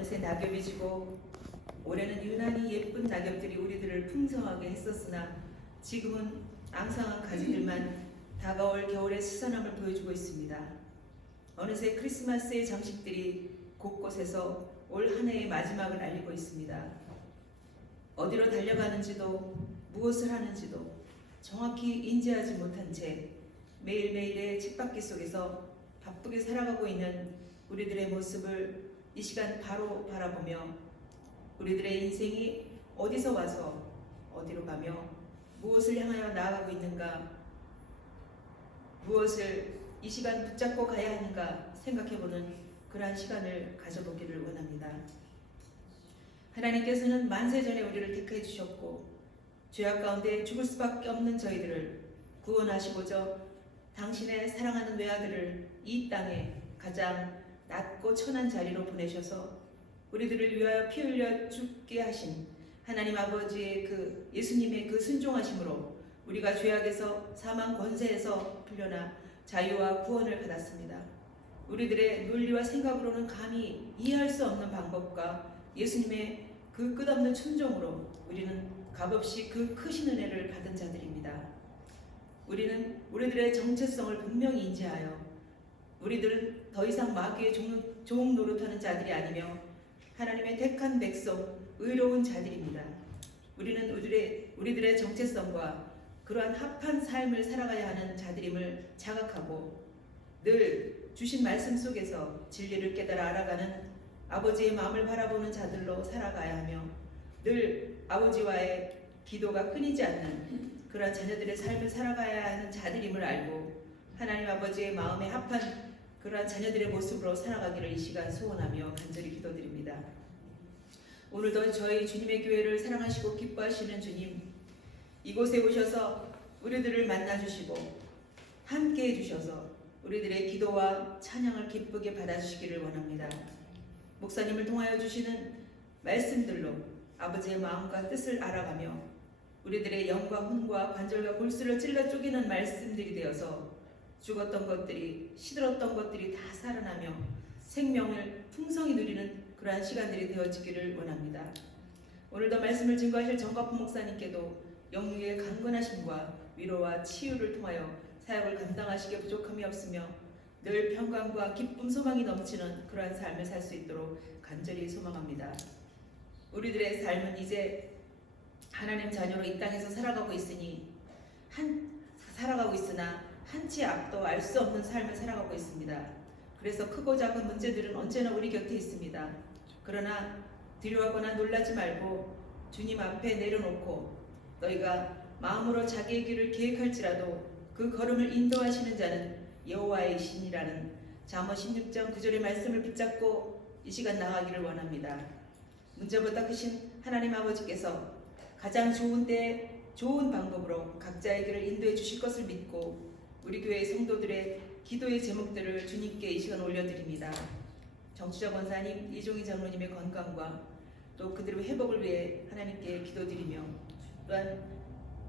어느새 낙엽이 지고 올해는 유난히 예쁜 낙엽들이 우리들을 풍성하게 했었으나 지금은 앙상한 가지들만 다가올 겨울의 스산함을 보여주고 있습니다. 어느새 크리스마스의 장식들이 곳곳에서 올 한 해의 마지막을 알리고 있습니다. 어디로 달려가는지도 무엇을 하는지도 정확히 인지하지 못한 채 매일매일의 쳇바퀴 속에서 바쁘게 살아가고 있는 우리들의 모습을 이 시간 바로 바라보며 우리들의 인생이 어디서 와서 어디로 가며 무엇을 향하여 나아가고 있는가, 무엇을 이 시간 붙잡고 가야 하는가 생각해보는 그러한 시간을 가져보기를 원합니다. 하나님께서는 만세전에 우리를 택해 주셨고 죄악 가운데 죽을 수밖에 없는 저희들을 구원하시고자 당신의 사랑하는 외아들을 이 땅에 가장 낮고 천한 자리로 보내셔서 우리들을 위하여 피 흘려 죽게 하신 하나님 아버지의 그 예수님의 그 순종하심으로 우리가 죄악에서 사망 권세에서 풀려나 자유와 구원을 받았습니다. 우리들의 논리와 생각으로는 감히 이해할 수 없는 방법과 예수님의 그 끝없는 순종으로 우리는 값없이 그 크신 은혜를 받은 자들입니다. 우리는 우리들의 정체성을 분명히 인지하여 우리들은 더 이상 마귀의 종 노릇하는 자들이 아니며 하나님의 택한 백성, 의로운 자들입니다. 우리는 우리들의 정체성과 그러한 합한 삶을 살아가야 하는 자들임을 자각하고 늘 주신 말씀 속에서 진리를 깨달아 알아가는 아버지의 마음을 바라보는 자들로 살아가야 하며 늘 아버지와의 기도가 끊이지 않는 그러한 자녀들의 삶을 살아가야 하는 자들임을 알고 하나님 아버지의 마음에 합한 그러한 자녀들의 모습으로 살아가기를 이 시간 소원하며 간절히 기도드립니다. 오늘도 저희 주님의 교회를 사랑하시고 기뻐하시는 주님, 이곳에 오셔서 우리들을 만나주시고 함께해 주셔서 우리들의 기도와 찬양을 기쁘게 받아주시기를 원합니다. 목사님을 통하여 주시는 말씀들로 아버지의 마음과 뜻을 알아가며 우리들의 영과 혼과 관절과 골수를 찔러 쪼개는 말씀들이 되어서 죽었던 것들이, 시들었던 것들이 다 살아나며 생명을 풍성히 누리는 그러한 시간들이 되어지기를 원합니다. 오늘도 말씀을 증거하실 정갑훈 목사님께도 영육의 강건하심과 위로와 치유를 통하여 사역을 감당하시기에 부족함이 없으며 늘 평강과 기쁨, 소망이 넘치는 그러한 삶을 살 수 있도록 간절히 소망합니다. 우리들의 삶은 이제 하나님 자녀로 이 땅에서 살아가고 있으나 한치 앞도 알 수 없는 삶을 살아가고 있습니다. 그래서 크고 작은 문제들은 언제나 우리 곁에 있습니다. 그러나 두려워하거나 놀라지 말고 주님 앞에 내려놓고 너희가 마음으로 자기의 길을 계획할지라도 그 걸음을 인도하시는 자는 여호와의 신이라는 잠언 16장 9절의 말씀을 붙잡고 이 시간 나가기를 원합니다. 문제보다 크신 하나님 아버지께서 가장 좋은 때 좋은 방법으로 각자의 길을 인도해 주실 것을 믿고 우리 교회의 성도들의 기도의 제목들을 주님께 이 시간 올려드립니다. 정치자 권사님, 이종희 장로님의 건강과 또 그들의 회복을 위해 하나님께 기도드리며 또한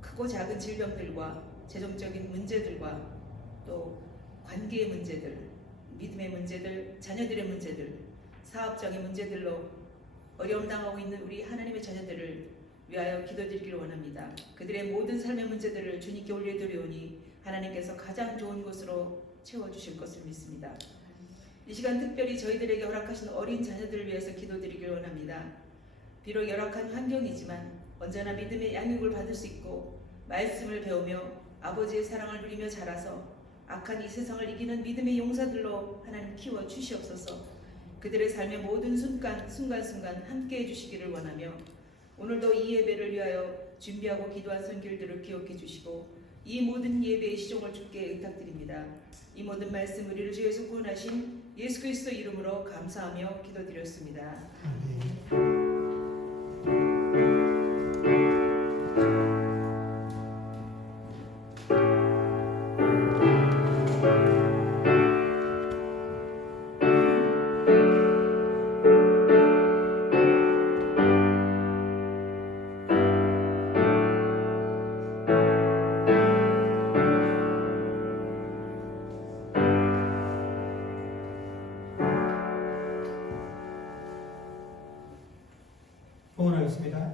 크고 작은 질병들과 재정적인 문제들과 또 관계의 문제들, 믿음의 문제들, 자녀들의 문제들, 사업적인 문제들로 어려움 당하고 있는 우리 하나님의 자녀들을 위하여 기도드리기를 원합니다. 그들의 모든 삶의 문제들을 주님께 올려드리오니 하나님께서 가장 좋은 곳으로 채워주실 것을 믿습니다. 이 시간 특별히 저희들에게 허락하신 어린 자녀들을 위해서 기도드리기를 원합니다. 비록 열악한 환경이지만 언제나 믿음의 양육을 받을 수 있고 말씀을 배우며 아버지의 사랑을 누리며 자라서 악한 이 세상을 이기는 믿음의 용사들로 하나님 키워 주시옵소서. 그들의 삶의 모든 순간순간 함께해 주시기를 원하며 오늘도 이 예배를 위하여 준비하고 기도한 손길들을 기억해 주시고 이 모든 예배의 시종을 주께 의탁드립니다. 이 모든 말씀 우리를 주에서 구원하신 예수 그리스도 이름으로 감사하며 기도드렸습니다. 아멘. 성경을 읽습니다.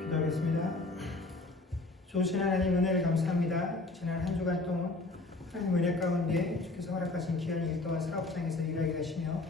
기도하겠습니다. 좋으신 하나님 은혜를 감사합니다. 지난 한 주간 동안 하나님 은혜 가운데 주께서 허락하신 귀한 일터와 사업장에서 일하게 하시며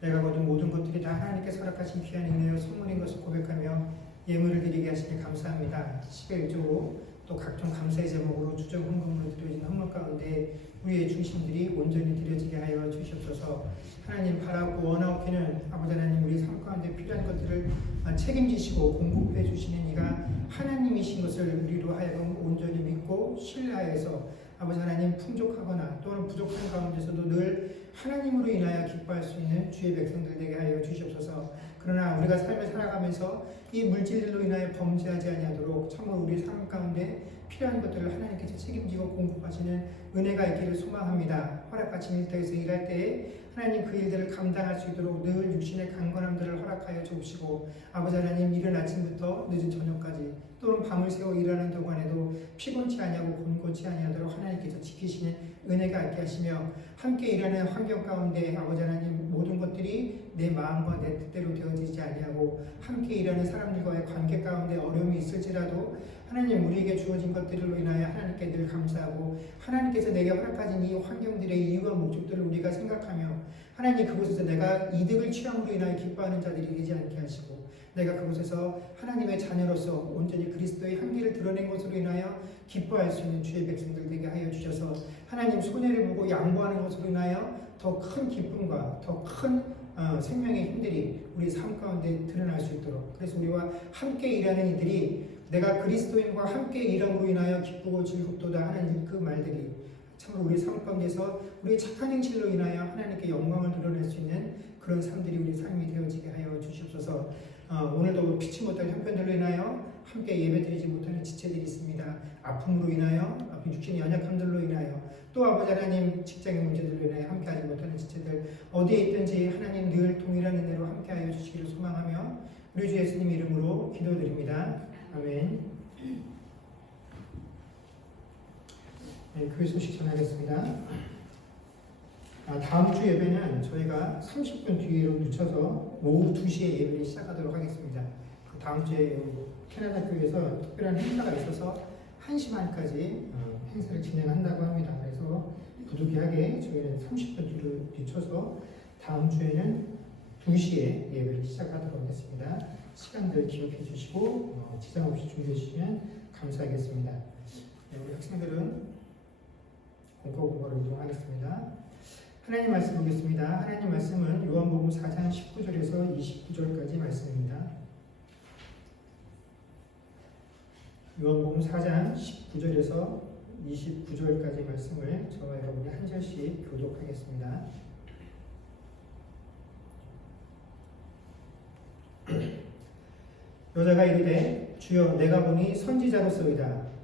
내가 거둔 모든 것들이 다 하나님께서 허락하신 귀한 은혜요 선물인 것을 고백하며 예물을 드리게 하시니 감사합니다. 11조 또 각종 감사의 제목으로 주정 헌금으로 드려진 헌물 가운데 우리의 중심들이 온전히 드려지게 하여 주시옵소서. 하나님 바라고 원하옵기는 아버지 하나님 우리 삶 가운데 필요한 것들을 책임지시고 공급해 주시는 이가 하나님이신 것을 우리로 하여금 온전히 믿고 신뢰하여서 아버지 하나님 풍족하거나 또는 부족한 가운데서도 늘 하나님으로 인하여 기뻐할 수 있는 주의 백성들 되게 하여 주시옵소서. 그러나 우리가 삶을 살아가면서 이 물질들로 인하여 범죄하지 아니하도록 참으로 우리 삶 가운데 필요한 것들을 하나님께서 책임지고 공급하시는 은혜가 있기를 소망합니다. 허락하신 일터에서 일할 때에 하나님 그 일들을 감당할 수 있도록 늘 육신의 강건함들을 허락하여 주옵시고 아버지 하나님 이른 아침부터 늦은 저녁까지 또는 밤을 새워 일하는 동안에도 피곤치 아니하고 곤고치 아니하도록 하나님께서 지키시는 은혜가 있게 하시며 함께 일하는 환경 가운데 아버지 하나님 모든 것들이 내 마음과 내 뜻대로 되어지지 아니하고 함께 일하는 사람들과의 관계 가운데 어려움이 있을지라도 하나님 우리에게 주어진 것들로 인하여 하나님께 늘 감사하고 하나님께서 내게 허락하신 이 환경들의 이유와 목적들을 우리가 생각하며 하나님 그곳에서 내가 이득을 취함으로 인하여 기뻐하는 자들이 되지 않게 하시고 내가 그곳에서 하나님의 자녀로서 온전히 그리스도의 향기를 드러낸 것으로 인하여 기뻐할 수 있는 주의 백성들 되게 하여 주셔서 하나님 손해를 보고 양보하는 것으로 인하여 더 큰 기쁨과 더 큰 생명의 힘들이 우리 삶 가운데 드러날 수 있도록 그래서 우리와 함께 일하는 이들이 내가 그리스도인과 함께 일함으로 인하여 기쁘고 즐겁도다 하는 그 말들이 참으로 우리 삶 가운데서 우리의 착한 행실로 인하여 하나님께 영광을 드러낼 수 있는 그런 삶들이 우리 삶이 되어지게 하여 주시옵소서. 오늘도 피치 못할 형편들로 인하여 함께 예배드리지 못하는 지체들이 있습니다. 아픔으로 인하여 육신의 연약함들로 인하여 또 아버지 하나님 직장의 문제들로 인하여 함께하지 못하는 지체들 어디에 있든지 하나님 늘 동일한 은혜로 함께하여 주시기를 소망하며 우리 주 예수님 이름으로 기도드립니다. 아멘. 네, 교회 소식 전하겠습니다. 다음 주 예배는 저희가 30분 뒤로 늦춰서 오후 2시에 예배를 시작하도록 하겠습니다. 다음 주에 캐나다 교회에서 특별한 행사가 있어서 1시 반까지 행사를 진행한다고 합니다. 그래서 부득이하게 저희는 30분 뒤로 늦춰서 다음 주에는 2시에 예배를 시작하도록 하겠습니다. 시간들 기억해 주시고 지장 없이 준비해 주시면 감사하겠습니다. 네, 우리 학생들은 공부로 이동하겠습니다. 하나님 말씀 보겠습니다. 하나님 말씀은 요한복음 4장 19절에서 29절까지 말씀입니다. 요한복음 4장 19절에서 29절까지 말씀을 저와 여러분이 한 절씩 교독하겠습니다. 여자가 이르되 주여 내가 보니 선지자로서이다.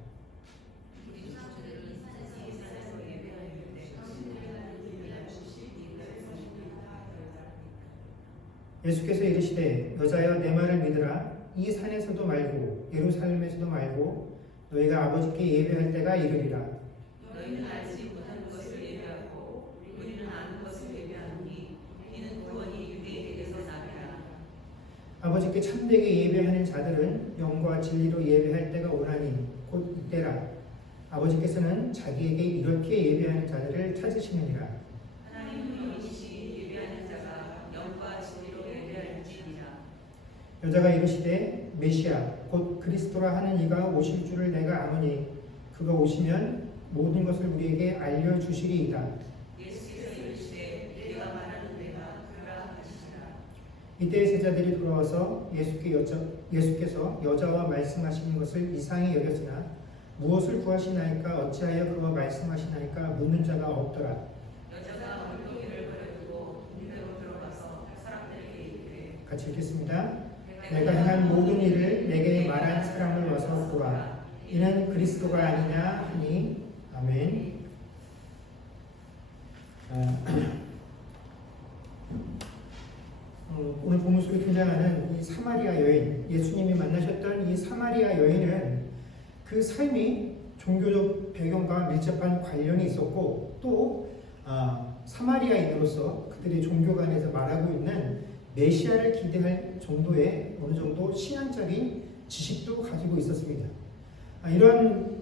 예수께서 이르시되 여자여 내 말을 믿으라. 이 산에서도 말고 예루살렘에서도 말고 너희가 아버지께 예배할 때가 이르리라. 너희는 알지 못하는 것을 예배하고 우리는 아는 것을 예배하노니 이는 구원이 유대인에게서 나리라. 아버지께 참되게 예배하는 자들은 영과 진리로 예배할 때가 오나니 곧 이때라. 아버지께서는 자기에게 이렇게 예배하는 자들을 찾으시느니라. 여자가 이르시되 메시아 곧 그리스도라 하는 이가 오실 줄을 내가 아노니 그가 오시면 모든 것을 우리에게 알려주시리이다. 예수께서 이르시되 내가 말하는 내가 그라 하시니라. 이때 제자들이 돌아와서 예수께서 여자와 말씀하시는 것을 이상히 여겼으나 무엇을 구하시나이까 어찌하여 그와 말씀하시나이까 묻는 자가 없더라. 여자가 물고기를 버려두고 문대로 들어가서 사람들에게 이르되 같이 읽겠습니다. 내가 행한 모든 일을 내게 말한 사람을 와서 보라. 이는 그리스도가 아니냐 하니 아멘. 오늘 본문 속에 등장하는 이 사마리아 여인, 예수님이 만나셨던 이 사마리아 여인은 그 삶이 종교적 배경과 밀접한 관련이 있었고 또 사마리아인으로서 그들의 종교 간에서 말하고 있는 메시아를 기대할 정도의 어느 정도 신앙적인 지식도 가지고 있었습니다. 이런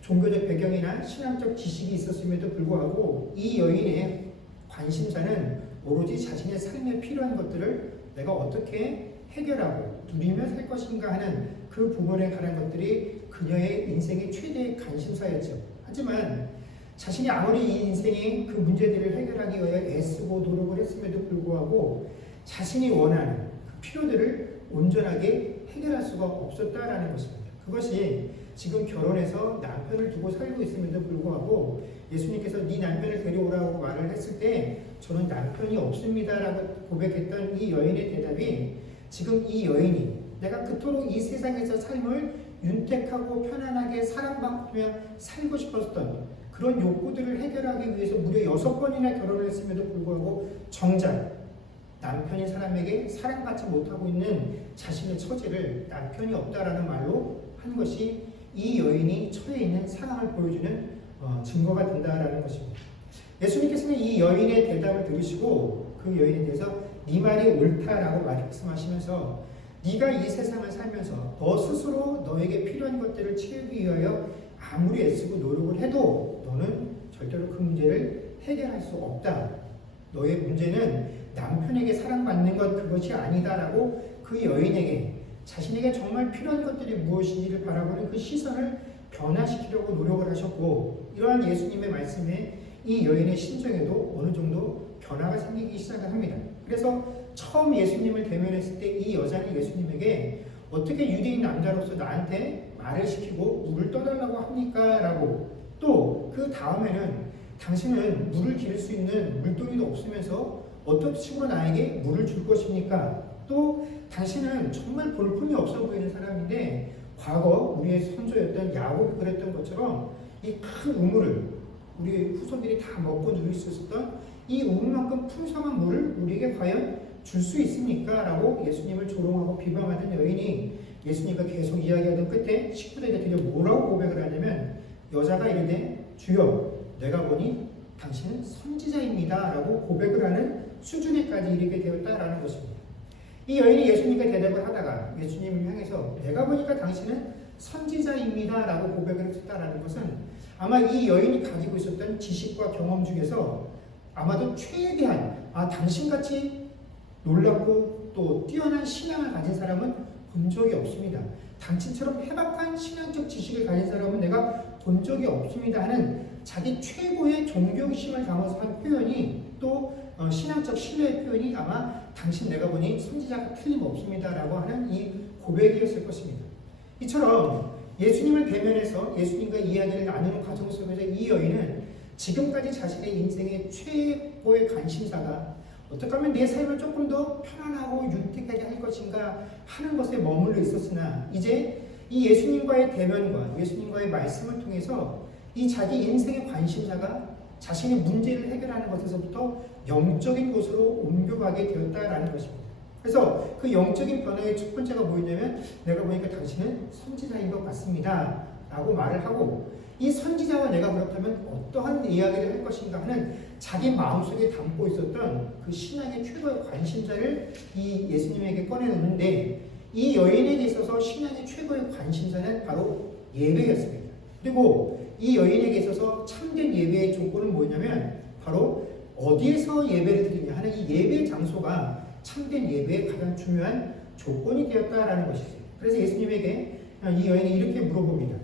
종교적 배경이나 신앙적 지식이 있었음에도 불구하고 이 여인의 관심사는 오로지 자신의 삶에 필요한 것들을 내가 어떻게 해결하고 누리며 살 것인가 하는 그 부분에 관한 것들이 그녀의 인생의 최대의 관심사였죠. 하지만 자신이 아무리 이 인생의 그 문제들을 해결하기 위하여 애쓰고 노력을 했음에도 불구하고 자신이 원하는 그 필요들을 온전하게 해결할 수가 없었다라는 것입니다. 그것이 지금 결혼해서 남편을 두고 살고 있음에도 불구하고 예수님께서 네 남편을 데려오라고 말을 했을 때 저는 남편이 없습니다라고 고백했던 이 여인의 대답이 지금 이 여인이 내가 그토록 이 세상에서 삶을 윤택하고 편안하게 사랑받으며 살고 싶었던 그런 욕구들을 해결하기 위해서 무려 6번이나 결혼을 했음에도 불구하고 정작 남편이 사람에게 사랑받지 못하고 있는 자신의 처지를 남편이 없다라는 말로 한 것이 이 여인이 처해 있는 상황을 보여주는 증거가 된다라는 것입니다. 예수님께서는 이 여인의 대답을 들으시고 그 여인에 대해서 네 말이 옳다라고 말씀하시면서 네가 이 세상을 살면서 너 스스로 너에게 필요한 것들을 채우기 위하여 아무리 애쓰고 노력을 해도 너는 절대로 그 문제를 해결할 수 없다. 너의 문제는 남편에게 사랑받는 것 그것이 아니다라고 그 여인에게 자신에게 정말 필요한 것들이 무엇인지를 바라보는 그 시선을 변화시키려고 노력을 하셨고 이러한 예수님의 말씀에 이 여인의 심정에도 어느 정도 변화가 생기기 시작을 합니다. 그래서 처음 예수님을 대면했을 때 이 여자는 예수님에게 어떻게 유대인 남자로서 나한테 말을 시키고 물을 떠달라고 합니까? 라고 또 그 다음에는 당신은 물을 기를 수 있는 물동이도 없으면서 어떤 식으로 나에게 물을 줄 것입니까? 또 당신은 정말 볼품이 없어 보이는 사람인데 과거 우리의 선조였던 야곱이 그랬던 것처럼 이 큰 우물을 우리 후손들이 다 먹고 누릴 수 있었던 이 우물만큼 풍성한 물을 우리에게 과연 줄 수 있습니까? 라고 예수님을 조롱하고 비방하던 여인이 예수님과 계속 이야기하던 끝에 19절에 드디어 뭐라고 고백을 하냐면 여자가 이르되 주여 내가 보니 당신은 선지자입니다 라고 고백을 하는 수준에까지 이르게 되었다라는 것입니다. 이 여인이 예수님께 대답을 하다가 예수님을 향해서 내가 보니까 당신은 선지자입니다 라고 고백을 했다라는 것은 아마 이 여인이 가지고 있었던 지식과 경험 중에서 아마도 최대한 당신같이 놀랍고 또 뛰어난 신앙을 가진 사람은 본 적이 없습니다. 당신처럼 해박한 신앙적 지식을 가진 사람은 내가 본 적이 없습니다 하는 자기 최고의 존경심을 담아서 한 표현이 또 신앙적 신뢰의 표현이 아마 당신 내가 보니 선지자가 틀림없습니다 라고 하는 이 고백이었을 것입니다. 이처럼 예수님을 대면해서 예수님과 이야기를 나누는 과정 속에서 이 여인은 지금까지 자신의 인생의 최고의 관심사가 어떻게 하면 내 삶을 조금 더 편안하고 윤택하게 할 것인가 하는 것에 머물러 있었으나 이제 이 예수님과의 대면과 예수님과의 말씀을 통해서 이 자기 인생의 관심사가 자신의 문제를 해결하는 것에서부터 영적인 곳으로 옮겨가게 되었다라는 것입니다. 그래서 그 영적인 변화의 첫 번째가 뭐였냐면 내가 보니까 당신은 선지자인 것 같습니다 라고 말을 하고 이 선지자와 내가 그렇다면 어떠한 이야기를 할 것인가 하는 자기 마음속에 담고 있었던 그 신앙의 최고의 관심사를 이 예수님에게 꺼내놓는데 이 여인에게 있어서 신앙의 최고의 관심사는 바로 예배였습니다. 그리고 이 여인에게 있어서 참된 예배의 조건은 뭐냐면 바로 어디에서 예배를 드리냐 하는 이 예배 장소가 참된 예배의 가장 중요한 조건이 되었다라는 것이죠. 그래서 예수님에게 이 여인이 이렇게 물어봅니다.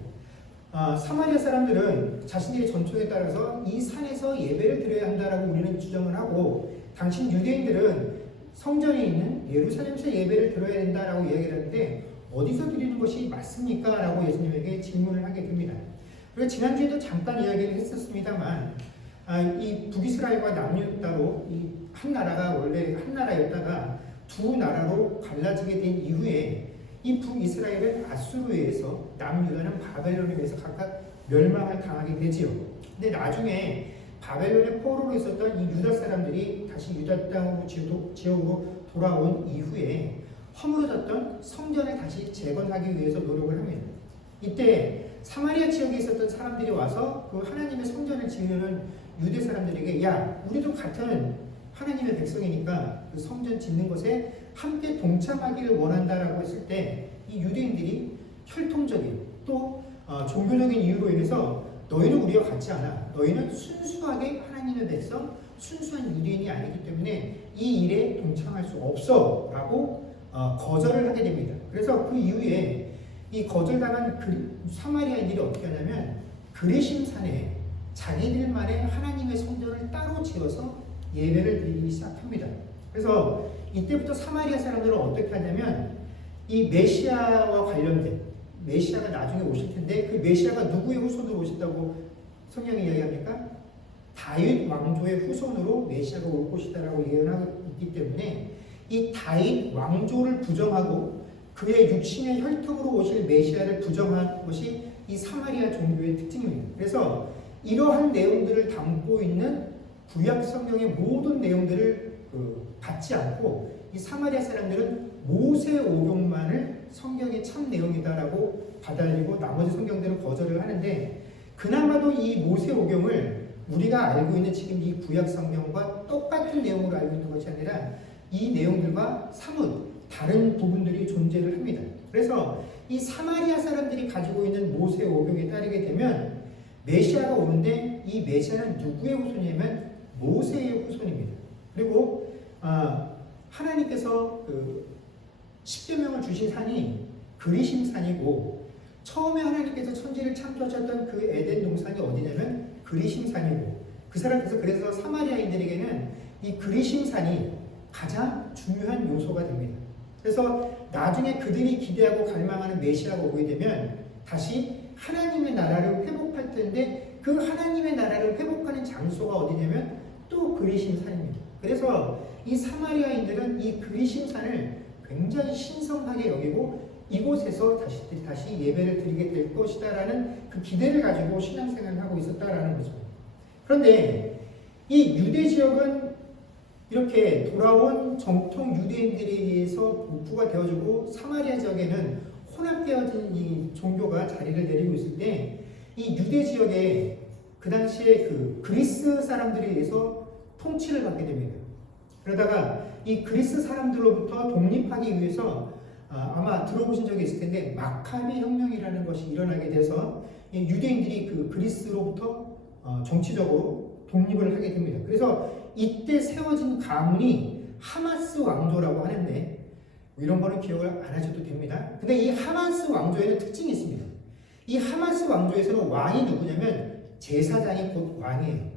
사마리아 사람들은 자신들의 전통에 따라서 이 산에서 예배를 드려야 한다라고 우리는 주장을 하고 당신 유대인들은 성전에 있는 예루살렘에서 예배를 드려야 된다라고 이야기를 하는데 어디서 드리는 것이 맞습니까? 라고 예수님에게 질문을 하게 됩니다. 그리고 지난주에도 잠깐 이야기를 했었습니다만 이 북이스라엘과 남유다로 이 한 나라가 원래 한 나라였다가 두 나라로 갈라지게 된 이후에 이 북이스라엘은 아수르에 의해서 남유다는 바벨론에 의해서 각각 멸망을 당하게 되지요. 근데 나중에 바벨론의 포로로 있었던 이 유다 사람들이 다시 유다 땅으로 지역으로 돌아온 이후에 허물어졌던 성전을 다시 재건하기 위해서 노력을 합니다. 이때 사마리아 지역에 있었던 사람들이 와서 그 하나님의 성전을 지으는 유대 사람들에게 야, 우리도 같은 하나님의 백성이니까 그 성전 짓는 것에 함께 동참하기를 원한다라고 했을 때 이 유대인들이 혈통적인 또 종교적인 이유로 인해서 너희는 우리와 같지 않아. 너희는 순수하게 하나님의 백성, 순수한 유대인이 아니기 때문에 이 일에 동참할 수 없어 라고 거절을 하게 됩니다. 그래서 그 이후에 이 거절당한 사마리아인들이 어떻게 하냐면 그리심산에 자기들만의 하나님의 성전을 따로 지어서 예배를 드리기 시작합니다. 그래서 이때부터 사마리아 사람들은 어떻게 하냐면 이 메시아와 관련된 메시아가 나중에 오실 텐데 그 메시아가 누구의 후손으로 오신다고 성경이 이야기합니까? 다윗 왕조의 후손으로 메시아가 올 것이다라고 예언하고 있기 때문에 이 다윗 왕조를 부정하고 그의 육신의 혈통으로 오실 메시아를 부정한 것이 이 사마리아 종교의 특징입니다. 그래서 이러한 내용들을 담고 있는 구약 성경의 모든 내용들을 받지 않고 이 사마리아 사람들은 모세 오경만을 성경의 참 내용이다라고 받아들이고 나머지 성경들은 거절을 하는데 그나마도 이 모세 오경을 우리가 알고 있는 지금 이 구약 성경과 똑같은 내용으로 알고 있는 것이 아니라 이 내용들과 사뭇 다른 부분들이 존재를 합니다. 그래서 이 사마리아 사람들이 가지고 있는 모세 오경에 따르게 되면 메시아가 오는데 이 메시아는 누구의 후손이냐면 모세의 후손입니다. 그리고 하나님께서 십계명을 주신 산이 그리심산이고 처음에 하나님께서 천지를 창조하셨던 그 에덴 동산이 어디냐면 그리심산이고 그 사람께서 그래서 사마리아인들에게는 이 그리심산이 가장 중요한 요소가 됩니다. 그래서 나중에 그들이 기대하고 갈망하는 메시아가 오게 되면 다시 하나님의 나라를 회복할 텐데 그 하나님의 나라를 회복하는 장소가 어디냐면 또 그리심산입니다. 그래서 이 사마리아인들은 이 그리심산을 굉장히 신성하게 여기고 이곳에서 다시 예배를 드리게 될 것이다라는 그 기대를 가지고 신앙생활을 하고 있었다라는 거죠. 그런데 이 유대 지역은 이렇게 돌아온 정통 유대인들에 의해서 복구가 되어지고 사마리아 지역에는 혼합되어진 이 종교가 자리를 내리고 있을 때 이 유대 지역에 그 당시에 그 그리스 사람들에 의해서 통치를 받게 됩니다. 그러다가 이 그리스 사람들로부터 독립하기 위해서 아마 들어보신 적이 있을 텐데 마카비 혁명이라는 것이 일어나게 돼서 유대인들이 그 그리스로부터 정치적으로 독립을 하게 됩니다. 그래서 이때 세워진 가문이 하마스 왕조라고 하는데 이런 거는 기억을 안 하셔도 됩니다. 근데 이 하마스 왕조에는 특징이 있습니다. 이 하마스 왕조에서는 왕이 누구냐면 제사장이 곧 왕이에요.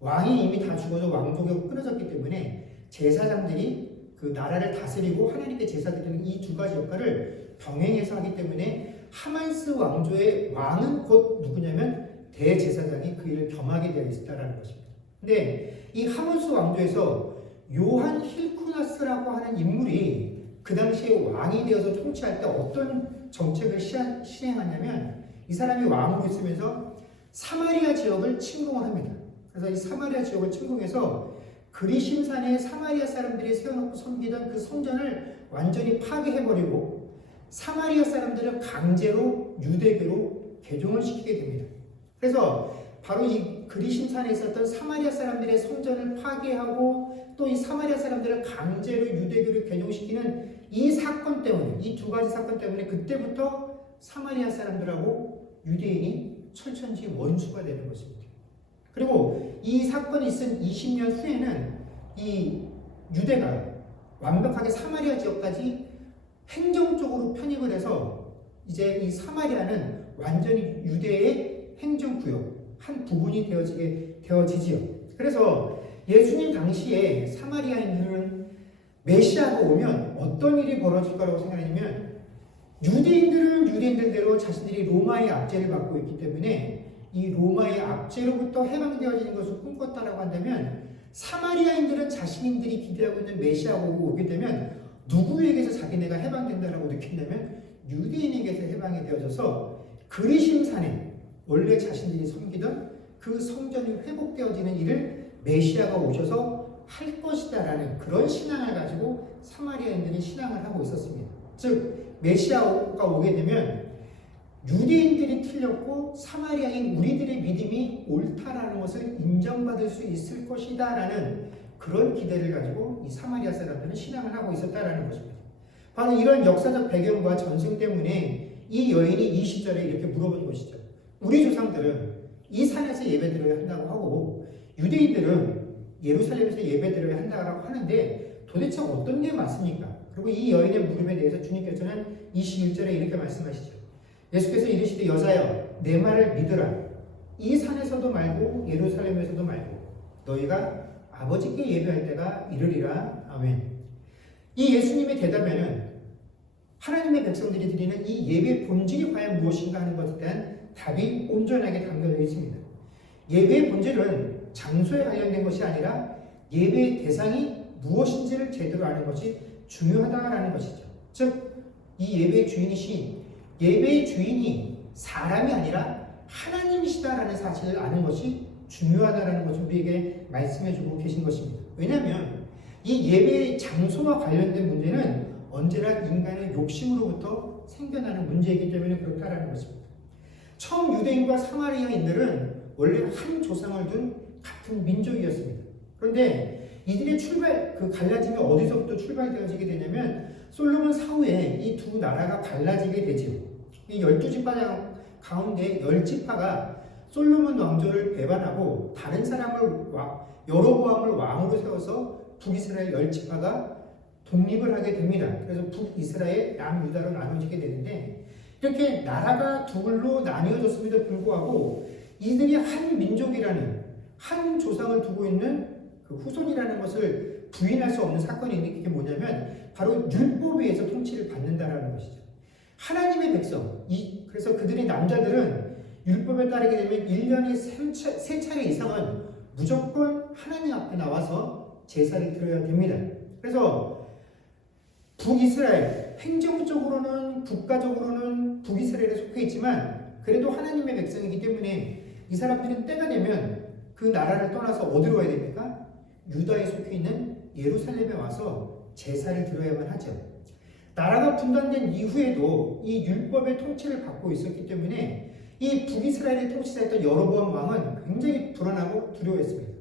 왕이 이미 다 죽어서 왕족이 끊어졌기 때문에 제사장들이 그 나라를 다스리고 하나님께 제사 드리는 이 두 가지 역할을 병행해서 하기 때문에 하마스 왕조의 왕은 곧 누구냐면 대제사장이 그 일을 겸하게 되어 있다는 것입니다. 근데 이 하마스 왕조에서 요한 힐쿠나스라고 하는 인물이 그 당시에 왕이 되어서 통치할 때 어떤 정책을 실행하냐면 이 사람이 왕으로 있으면서 사마리아 지역을 침공을 합니다. 그래서 이 사마리아 지역을 침공해서 그리심산에 사마리아 사람들이 세워놓고 섬기던 그 성전을 완전히 파괴해버리고 사마리아 사람들을 강제로 유대교로 개종을 시키게 됩니다. 그래서 바로 이 그리심산에 있었던 사마리아 사람들의 성전을 파괴하고 또 이 사마리아 사람들을 강제로 유대교로 개종시키는 이 사건 때문에 이 두 가지 사건 때문에 그때부터 사마리아 사람들하고 유대인이 철천지 원수가 되는 것입니다. 그리고 이 사건이 있은 20년 후에는 이 유대가 완벽하게 사마리아 지역까지 행정적으로 편입을 해서 이제 이 사마리아는 완전히 유대의 행정구역 한 부분이 되어지지요. 그래서 예수님 당시에 사마리아인들은 메시아가 오면 어떤 일이 벌어질 거라고 생각하냐면 유대인들은 유대인들대로 자신들이 로마의 압제를 받고 있기 때문에 이 로마의 압제로부터 해방되어지는 것을 꿈꿨다라고 한다면 사마리아인들은 자신들이 기대하고 있는 메시아가 오게 되면 누구에게서 자기네가 해방된다라고 느낀다면 유대인에게서 해방이 되어져서 그리심산에 원래 자신들이 섬기던 그 성전이 회복되어지는 일을 메시아가 오셔서 할 것이다라는 그런 신앙을 가지고 사마리아인들이 신앙을 하고 있었습니다. 즉 메시아가 오게 되면 유대인들이 틀렸고 사마리아인 우리들의 믿음이 옳다라는 것을 인정받을 수 있을 것이다라는 그런 기대를 가지고 이 사마리아 사람들은 신앙을 하고 있었다라는 것입니다. 바로 이런 역사적 배경과 전승 때문에 이 여인이 이 시절에 이렇게 물어본 것이죠. 우리 조상들은 이 산에서 예배드려야 한다고 하고 유대인들은 예루살렘에서 예배드려야 한다고 하는데 도대체 어떤 게 맞습니까? 그리고 이 여인의 물음에 대해서 주님께서는 21절에 이렇게 말씀하시죠. 예수께서 이르시되 여자여 내 말을 믿으라. 이 산에서도 말고 예루살렘에서도 말고 너희가 아버지께 예배할 때가 이르리라. 아멘. 이 예수님의 대답에는 하나님의 백성들이 드리는 이 예배의 본질이 과연 무엇인가 하는 것에 대한 답이 온전하게 담겨져 있습니다. 예배의 본질은 장소에 관련된 것이 아니라 예배의 대상이 무엇인지를 제대로 아는 것이 중요하다라는 것이죠. 즉 이 예배의 주인이신 예배의 주인이 사람이 아니라 하나님이시다라는 사실을 아는 것이 중요하다라는 것을 우리에게 말씀해주고 계신 것입니다. 왜냐하면 이 예배의 장소와 관련된 문제는 언제나 인간의 욕심으로부터 생겨나는 문제이기 때문에 그렇다라는 것입니다. 처음 유대인과 사마리아인들은 원래 한 조상을 둔 같은 민족이었습니다. 그런데 이들의 갈라짐이 어디서부터 출발되어지게 되냐면 솔로몬 사후에 이 두 나라가 갈라지게 되죠. 이 12지파 가운데 10지파가 솔로몬 왕조를 배반하고 다른 사람을 여로보암을 왕으로 세워서 북이스라엘 10지파가 독립을 하게 됩니다. 그래서 북이스라엘, 남유다로 나눠지게 되는데 이렇게 나라가 둘로 나뉘어졌음에도 불구하고 이들이 한 민족이라는 한 조상을 두고 있는 그 후손이라는 것을 부인할 수 없는 사건이 있는 게 뭐냐면 바로 율법에 의해서 통치를 받는다라는 것이죠. 하나님의 백성, 그래서 그들의 남자들은 율법에 따르게 되면 1년에 3차례 이상은 무조건 하나님 앞에 나와서 제사를 드려야 됩니다. 그래서 북이스라엘, 행정적으로는 국가적으로는 북이스라엘에 속해 있지만 그래도 하나님의 백성이기 때문에 이 사람들은 때가 되면 그 나라를 떠나서 어디로 가야 됩니까? 유다에 속해 있는 예루살렘에 와서 제사를 드려야만 하죠. 나라가 분단된 이후에도 이 율법의 통치를 받고 있었기 때문에 이 북이스라엘의 통치자였던 여로보암 왕은 굉장히 불안하고 두려워했습니다.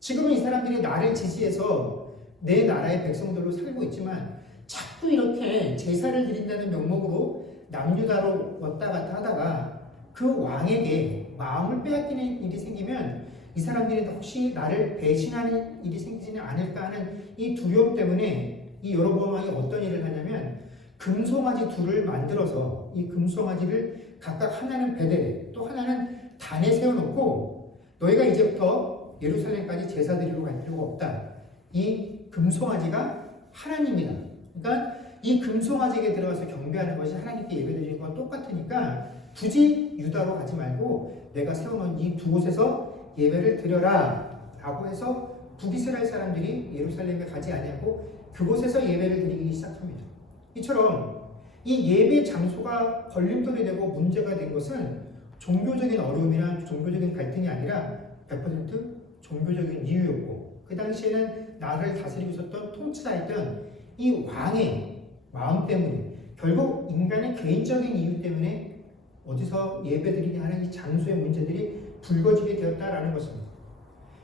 지금은 이 사람들이 나를 지지해서 내 나라의 백성들로 살고 있지만 자꾸 이렇게 제사를 드린다는 명목으로 남유다로 왔다 갔다 하다가 그 왕에게 마음을 빼앗기는 일이 생기면 이 사람들이 혹시 나를 배신하는 일이 생기지는 않을까 하는 이 두려움 때문에 이 여로보암 왕이 어떤 일을 하냐면 금송아지 둘을 만들어서 이 금송아지를 각각 하나는 베델에 또 하나는 단에 세워놓고 너희가 이제부터 예루살렘까지 제사 드리러 갈 필요가 없다. 이 금송아지가 하나님이다. 그러니까 이 금송아지에게 들어가서 경배하는 것이 하나님께 예배드리는 건 똑같으니까 굳이 유다로 가지 말고 내가 세워놓은 이 두 곳에서 예배를 드려라 라고 해서 북이스라엘 사람들이 예루살렘에 가지 아니하고 그곳에서 예배를 드리기 시작합니다. 이처럼 이 예배 장소가 걸림돌이 되고 문제가 된 것은 종교적인 어려움이나 종교적인 갈등이 아니라 100% 종교적인 이유였고 그 당시에는 나라를 다스리고 있었던 통치자였던 이 왕의 마음 때문에 결국 인간의 개인적인 이유 때문에 어디서 예배드리냐 하는 이 장소의 문제들이 불거지게 되었다라는 것입니다.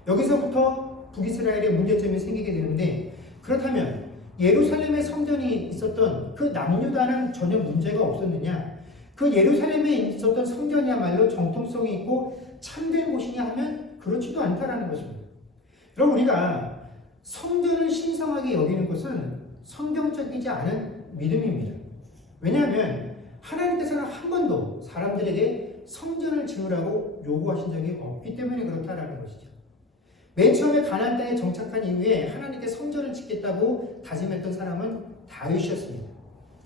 여기서부터 북이스라엘의 문제점이 생기게 되는데 그렇다면 예루살렘에 성전이 있었던 그 남유다는 전혀 문제가 없었느냐? 그 예루살렘에 있었던 성전이야말로 정통성이 있고 참된 곳이냐 하면 그렇지도 않다라는 것입니다. 여러분 우리가 성전을 신성하게 여기는 것은 성경적이지 않은 믿음입니다. 왜냐하면 하나님께서는 한 번도 사람들에게 성전을 지으라고 요구하신 적이 없기 때문에 그렇다라는 것이죠. 맨 처음에 가나안 땅에 정착한 이후에 하나님께 성전을 짓겠다고 다짐했던 사람은 다윗이었습니다.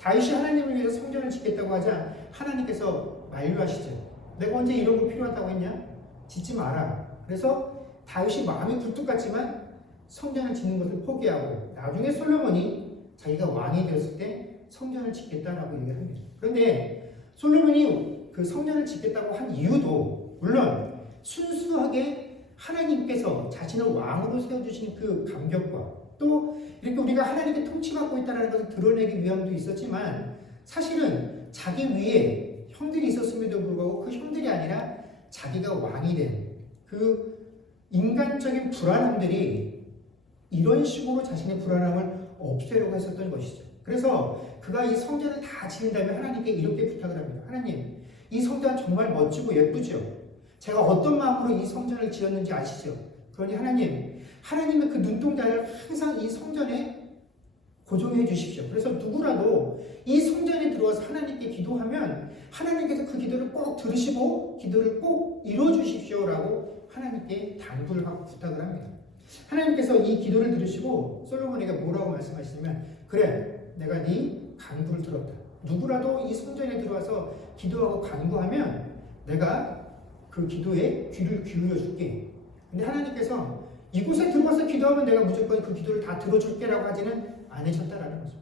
다윗이 하나님을 위해서 성전을 짓겠다고 하자 하나님께서 만류하시죠. 내가 언제 이런 거 필요하다고 했냐? 짓지 마라. 그래서 다윗이 마음이 굴뚝 같지만 성전을 짓는 것을 포기하고 나중에 솔로몬이 자기가 왕이 되었을 때 성전을 짓겠다라고 얘기를 합니다. 그런데 솔로몬이 그 성전을 짓겠다고 한 이유도 물론 순수하게 하나님께서 자신을 왕으로 세워주신 그 감격과 또 이렇게 우리가 하나님께 통치받고 있다는 것을 드러내기 위함도 있었지만 사실은 자기 위에 형들이 있었음에도 불구하고 그 형들이 아니라 자기가 왕이 된 그 인간적인 불안함들이 이런 식으로 자신의 불안함을 없애려고 했었던 것이죠. 그래서 그가 이 성전을 다 지은 다음에 하나님께 이렇게 부탁을 합니다. 하나님, 이 성전 정말 멋지고 예쁘죠? 제가 어떤 마음으로 이 성전을 지었는지 아시죠? 그러니 하나님의 그 눈동자를 항상 이 성전에 고정해 주십시오. 그래서 누구라도 이 성전에 들어와서 하나님께 기도하면 하나님께서 그 기도를 꼭 들으시고 기도를 꼭 이루어 주십시오라고 하나님께 당부를 하고 부탁을 합니다. 하나님께서 이 기도를 들으시고 솔로몬에게 뭐라고 말씀하시냐면, 그래, 내가 네 간구를 들었다. 누구라도 이 성전에 들어와서 기도하고 간구하면 내가 그 기도에 귀를 기울여 줄게. 근데 하나님께서 이곳에 들어와서 기도하면 내가 무조건 그 기도를 다 들어줄게라고 하지는 않으셨다라는 거죠.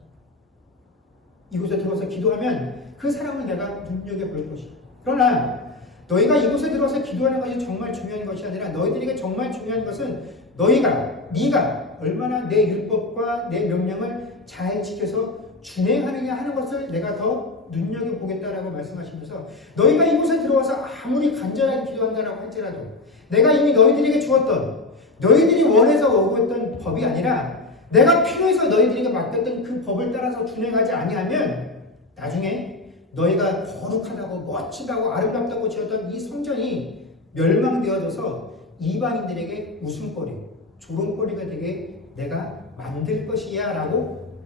이곳에 들어와서 기도하면 그 사람을 내가 눈여겨볼 것이다. 그러나 너희가 이곳에 들어와서 기도하는 것이 정말 중요한 것이 아니라 너희들에게 정말 중요한 것은 네가 얼마나 내 율법과 내 명령을 잘 지켜서 준행하느냐 하는 것을 내가 더 눈여겨보겠다라고 말씀하시면서, 너희가 이곳에 들어와서 아무리 간절하게 기도한다라고 할지라도 내가 이미 너희들에게 주었던, 너희들이 원해서 어겼던 법이 아니라 내가 필요해서 너희들에게 맡겼던 그 법을 따라서 준행하지 아니하면 나중에 너희가 거룩하다고 멋지다고 아름답다고 지었던 이 성전이 멸망되어져서 이방인들에게 웃음거리, 조롱거리가 되게 내가 만들 것이야 라고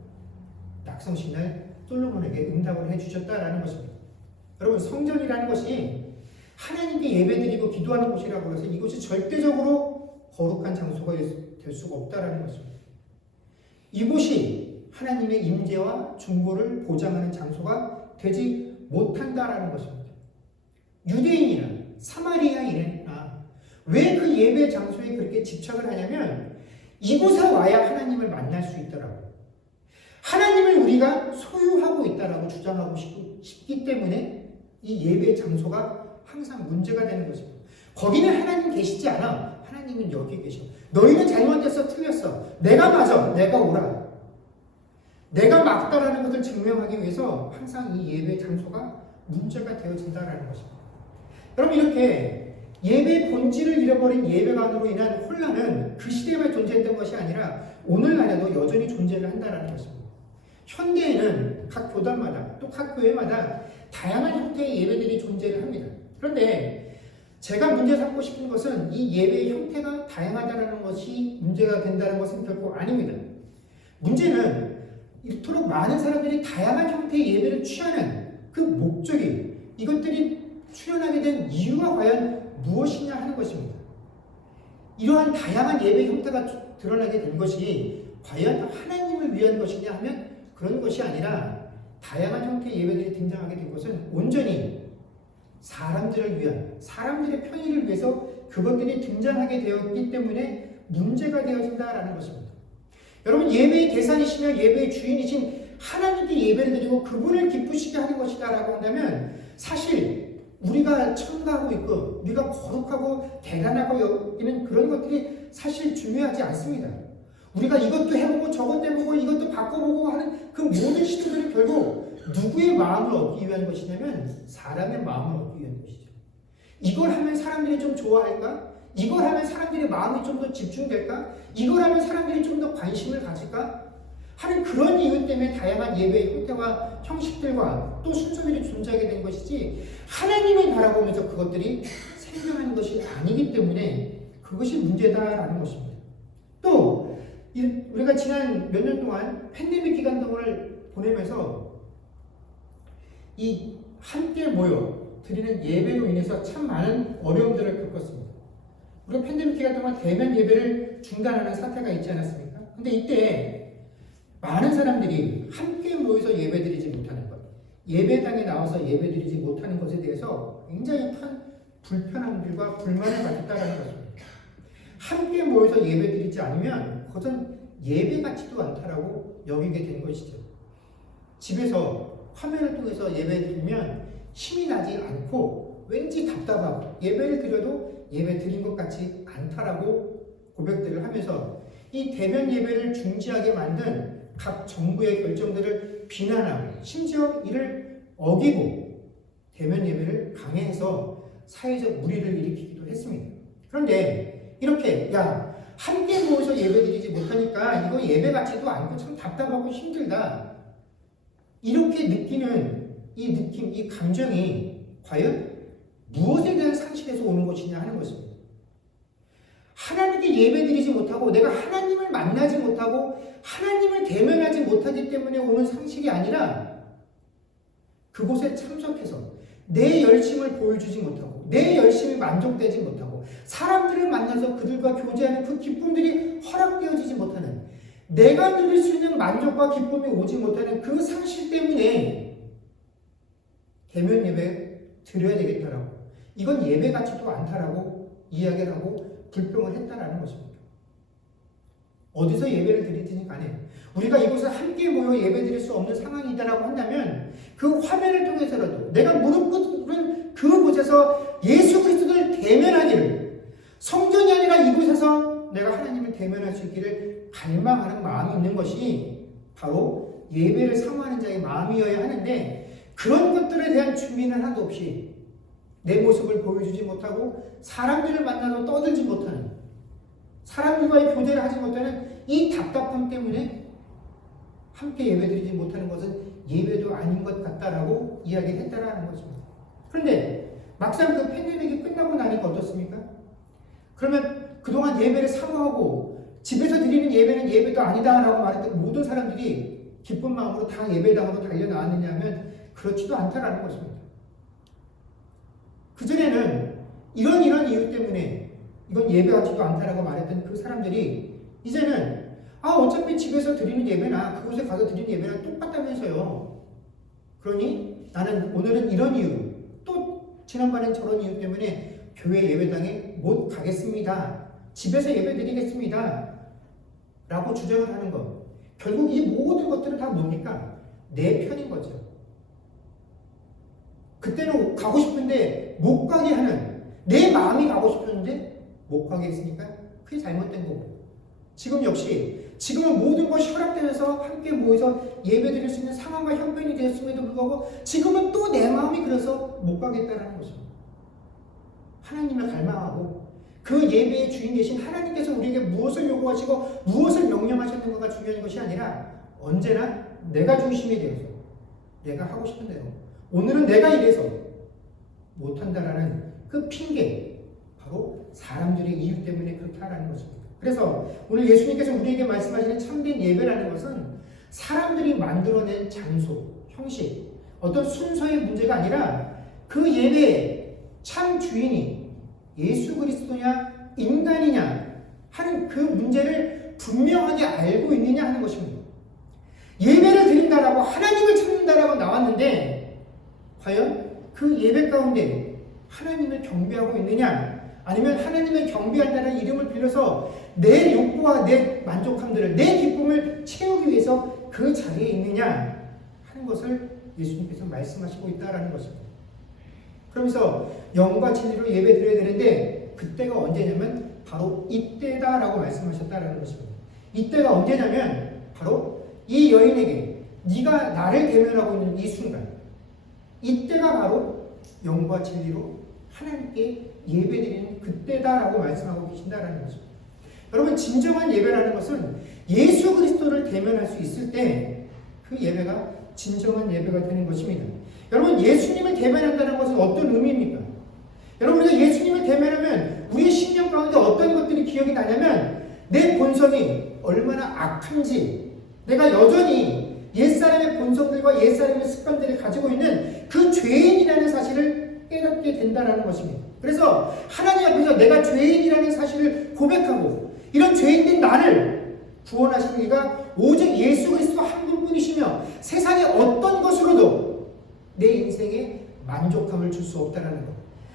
낙성신을 솔로몬에게 응답을 해주셨다라는 것입니다. 여러분, 성전이라는 것이 하나님께 예배드리고 기도하는 곳이라고 해서 이곳이 절대적으로 거룩한 장소가 될 수가 없다라는 것입니다. 이곳이 하나님의 임재와 중보를 보장하는 장소가 되지 못한다라는 것입니다. 유대인이나 사마리아인이나 왜 그 예배 장소에 그렇게 집착을 하냐면 이곳에 와야 하나님을 만날 수 있더라고요. 하나님을 우리가 소유하고 있다라고 주장하고 싶기 때문에 이 예배 장소가 항상 문제가 되는 것입니다. 거기는 하나님 계시지 않아. 하나님은 여기 계셔. 너희는 잘못됐어, 틀렸어. 내가 맞아, 내가 옳아. 내가 맞다라는 것을 증명하기 위해서 항상 이 예배 장소가 문제가 되어진다라는 것입니다. 여러분, 이렇게 예배 본질을 잃어버린 예배관으로 인한 혼란은 그 시대에만 존재했던 것이 아니라 오늘날에도 여전히 존재를 한다는 것입니다. 현대에는 각 교단마다 또 각 교회마다 다양한 형태의 예배들이 존재를 합니다. 그런데 제가 문제 삼고 싶은 것은 이 예배의 형태가 다양하다는 것이 문제가 된다는 것은 결코 아닙니다. 문제는 이토록 많은 사람들이 다양한 형태의 예배를 취하는 그 목적이, 이것들이 출현하게 된 이유가 과연 무엇이냐 하는 것입니다. 이러한 다양한 예배 형태가 드러나게 된 것이 과연 하나님을 위한 것이냐 하면 그런 것이 아니라 다양한 형태의 예배들이 등장하게 된 것은 온전히 사람들을 위한, 사람들의 편의를 위해서 그것들이 등장하게 되었기 때문에 문제가 되어진다라는 것입니다. 여러분, 예배의 대상이시며 예배의 주인이신 하나님께 예배를 드리고 그분을 기쁘시게 하는 것이다라고 한다면 사실 우리가 첨가하고 있고 우리가 거룩하고 대단하고 여기는 그런 것들이 사실 중요하지 않습니다. 우리가 이것도 해보고 저것도 해보고 이것도 바꿔보고 하는 그 모든 시도들이 결국 누구의 마음을 얻기 위한 것이냐면 사람의 마음을 얻기 위한 것이죠. 이걸 하면 사람들이 좀 좋아할까? 이걸 하면 사람들의 마음이 좀 더 집중될까? 이걸 하면 사람들이 좀 더 관심을 가질까? 하는 그런 이유 때문에 다양한 예배의 형태와 형식들과 또 순서들이 존재하게 된 것이지 하나님을 바라보면서 그것들이 생겨나는 것이 아니기 때문에 그것이 문제다라는 것입니다. 또 우리가 지난 몇 년 동안 팬데믹 기간 동안을 보내면서 이 함께 모여 드리는 예배로 인해서 참 많은 어려움들을 겪었습니다. 우리가 팬데믹 기간 동안 대면 예배를 중단하는 사태가 있지 않았습니까? 근데 이때 많은 사람들이 함께 모여서 예배드리지 못하는 것, 예배당에 나와서 예배드리지 못하는 것에 대해서 굉장히 큰 불편함들과 불만을 가졌다는 것입니다. 함께 모여서 예배드리지 않으면 그것은 예배 같지도 않다라고 여기게 된 것이죠. 집에서 화면을 통해서 예배드리면 힘이 나지 않고 왠지 답답하고 예배를 드려도 예배 드린 것 같지 않다라고 고백들을 하면서 이 대면 예배를 중지하게 만든 각 정부의 결정들을 비난하고 심지어 이를 어기고 대면 예배를 강행해서 사회적 물의를 일으키기도 했습니다. 그런데 이렇게 함께 모여서 예배드리지 못하니까 이거 예배 같지도 않고 참 답답하고 힘들다. 이렇게 느끼는 이 느낌, 이 감정이 과연 무엇에 대한 상실에서 오는 것이냐 하는 것입니다. 하나님께 예배드리지 못하고 내가 하나님을 만나지 못하고 하나님을 대면하지 못하기 때문에 오는 상실이 아니라 그곳에 참석해서 내 열심을 보여주지 못하고 내 열심이 만족되지 못하고 사람들을 만나서 그들과 교제하는 그 기쁨들이 허락되어지지 못하는 내가 누릴 수 있는 만족과 기쁨이 오지 못하는 그 상실 때문에 대면 예배 드려야 되겠다라고 이건 예배 같지도 않다라고 이야기를 하고 불평을 했다라는 것입니다. 어디서 예배를 드리든지 간에 우리가 이곳에 함께 모여 예배 드릴 수 없는 상황이다라고 한다면 그 화면을 통해서라도 내가 무릎 꿇은 그곳에서 예수 그리스도를 대면하기를 성전이 아니라 이곳에서 내가 하나님을 대면할 수 있기를 갈망하는 마음이 있는 것이 바로 예배를 사모하는 자의 마음이어야 하는데 그런 것들에 대한 준비는 하나도 없이 내 모습을 보여주지 못하고 사람들을 만나서 떠들지 못하는 사람들과의 교제를 하지 못하는 이 답답함 때문에 함께 예배드리지 못하는 것은 예배도 아닌 것 같다라고 이야기했다라는 것입니다. 그런데 막상 그 팬데믹이 끝나고 나니까 어떻습니까? 그러면 그동안 예배를 사모하고 집에서 드리는 예배는 예배도 아니다라고 말했던 모든 사람들이 기쁜 마음으로 다 예배당으로 달려나왔느냐 하면 그렇지도 않다라는 것입니다. 그전에는 이런 이유 때문에 이건 예배 같지도 않다라고 말했던 그 사람들이 이제는 어차피 집에서 드리는 예배나 그곳에 가서 드리는 예배랑 똑같다면서요. 그러니 나는 오늘은 이런 이유 또 지난번엔 저런 이유 때문에 교회 예배당에 못 가겠습니다. 집에서 예배 드리겠습니다. 라고 주장을 하는 것. 결국 이 모든 것들은 다 뭡니까? 내 편인 거죠. 그때는 가고 싶은데 못 가게 하는 내 마음이 가고 싶었는데 못 가게 했으니까 그게 잘못된 거고 지금 역시 지금은 모든 것이 허락되면서 함께 모여서 예배드릴 수 있는 상황과 형편이 되었음에도 불구하고 지금은 또 내 마음이 그래서 못 가겠다는 것입니다. 하나님을 갈망하고 그 예배의 주인 되신 하나님께서 우리에게 무엇을 요구하시고 무엇을 명령하셨는가가 중요한 것이 아니라 언제나 내가 중심이 되어서 내가 하고 싶은 대로 오늘은 내가 이래서 못한다라는 그 핑계 바로 사람들의 이유 때문에 그렇다라는 것입니다. 그래서 오늘 예수님께서 우리에게 말씀하시는 참된 예배라는 것은 사람들이 만들어낸 장소, 형식, 어떤 순서의 문제가 아니라 그 예배의 참 주인이 예수 그리스도냐 인간이냐 하는 그 문제를 분명하게 알고 있느냐 하는 것입니다. 예배를 드린다라고 하나님을 찾는다라고 나왔는데 과연 그 예배 가운데 하나님을 경배하고 있느냐 아니면 하나님을 경배한다는 이름을 빌려서 내 욕구와 내 만족함들을 내 기쁨을 채우기 위해서 그 자리에 있느냐 하는 것을 예수님께서 말씀하시고 있다는 것입니다. 그러면서 영과 진리로 예배 드려야 되는데 그때가 언제냐면 바로 이때다라고 말씀하셨다는 것입니다. 이때가 언제냐면 바로 이 여인에게 네가 나를 대면하고 있는 이 순간 이때가 바로 영과 진리로 하나님께 예배드리는 그때다라고 말씀하고 계신다라는 것입니다. 여러분 진정한 예배라는 것은 예수 그리스도를 대면할 수 있을 때 그 예배가 진정한 예배가 되는 것입니다. 여러분 예수님을 대면한다는 것은 어떤 의미입니까? 여러분 우리가 예수님을 대면하면 우리의 신령 가운데 어떤 것들이 기억이 나냐면 내 본성이 얼마나 악한지 내가 여전히 옛사람의 본성들과 옛사람의 습관들을 가지고 있는 그 죄인이라는 사실을 깨닫게 된다는 것입니다. 그래서 하나님 앞에서 내가 죄인이라는 사실을 고백하고 이런 죄인된 나를 구원하시는 이가 오직 예수 그리스도 한 분뿐이시며 세상의 어떤 것으로도 내 인생에 만족함을 줄 수 없다는 것.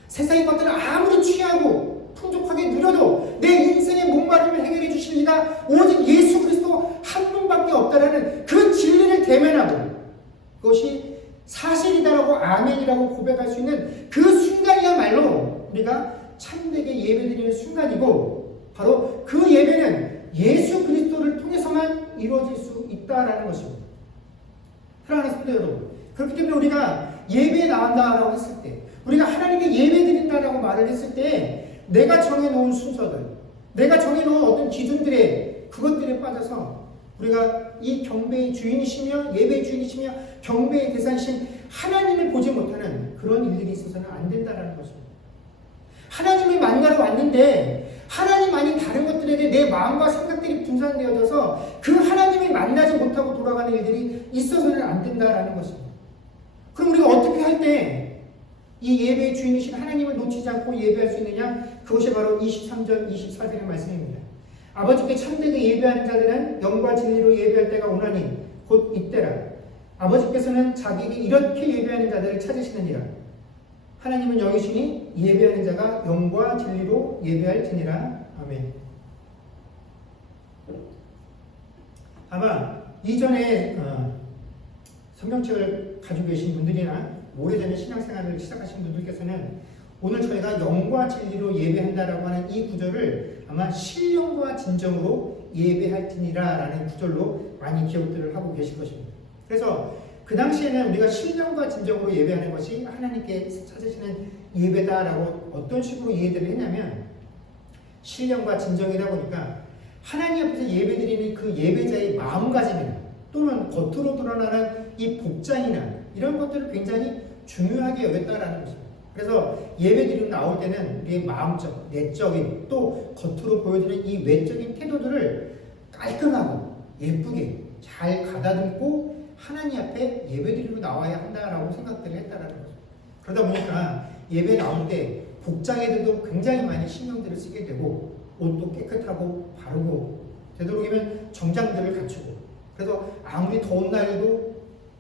세상의 것들을 아무리 취하고 풍족하게 누려도 내 인생의 목마름을 해결해 주실 이가 오직 예수 그리스도 한 분밖에 없다라는 그 진리를 대면하고 그것이 사실이다라고 아멘이라고 고백할 수 있는 그 순간이야 수 있다라는 것입니다. 사랑하는 성도 여러분, 그렇기 때문에 우리가 예배에 나온다라고 했을 때, 우리가 하나님께 예배 드린다라고 말을 했을 때, 내가 정해놓은 순서들, 내가 정해놓은 어떤 기준들에, 그것들에 빠져서 우리가 이 경배의 주인이시며 예배의 주인이시며 경배의 대상이신 하나님을 보지 못하는 그런 일들이 있어서는 안 된다라는 것입니다. 하나님을 만나러 왔는데 하나님 아닌 다른 것들에게 내 마음과 생각들이 분산되어져서 그 하나님을 만나지 못하고 돌아가는 일들이 있어서는 안 된다라는 것입니다. 그럼 우리가 어떻게 할 때 이 예배의 주인이신 하나님을 놓치지 않고 예배할 수 있느냐? 그것이 바로 23절 24절의 말씀입니다. 아버지께 참되게 예배하는 자들은 영과 진리로 예배할 때가 오나니 곧 이때라. 아버지께서는 자기에게 이렇게 예배하는 자들을 찾으시느니라. 하나님은 영이시니 예배하는 자가 영과 진리로 예배할지니라. 아멘. 아마 이전에 성경책을 가지고 계신 분들이나 오래전에 신앙생활을 시작하신 분들께서는 오늘 저희가 영과 진리로 예배한다라고 하는 이 구절을 아마 신령과 진정으로 예배할지니라 라는 구절로 많이 기억들을 하고 계실 것입니다. 그래서 그 당시에는 우리가 신령과 진정으로 예배하는 것이 하나님께 찾으시는 예배다라고 어떤 식으로 이해들을 했냐면, 신령과 진정이다 보니까 하나님 앞에서 예배드리는 그 예배자의 마음가짐이나 또는 겉으로 드러나는 이 복장이나 이런 것들을 굉장히 중요하게 여겼다라는 것입니다. 그래서 예배드리고 나올 때는 우리의 마음적, 내적인 또 겉으로 보여지는 이 외적인 태도들을 깔끔하고 예쁘게 잘 가다듬고 하나님 앞에 예배드리고 나와야 한다라고 생각들을 했다라는 거죠. 그러다 보니까 예배 나올 때 복장에도 굉장히 많이 신경들을 쓰게 되고, 옷도 깨끗하고 바르고 되도록이면 정장들을 갖추고, 그래서 아무리 더운 날에도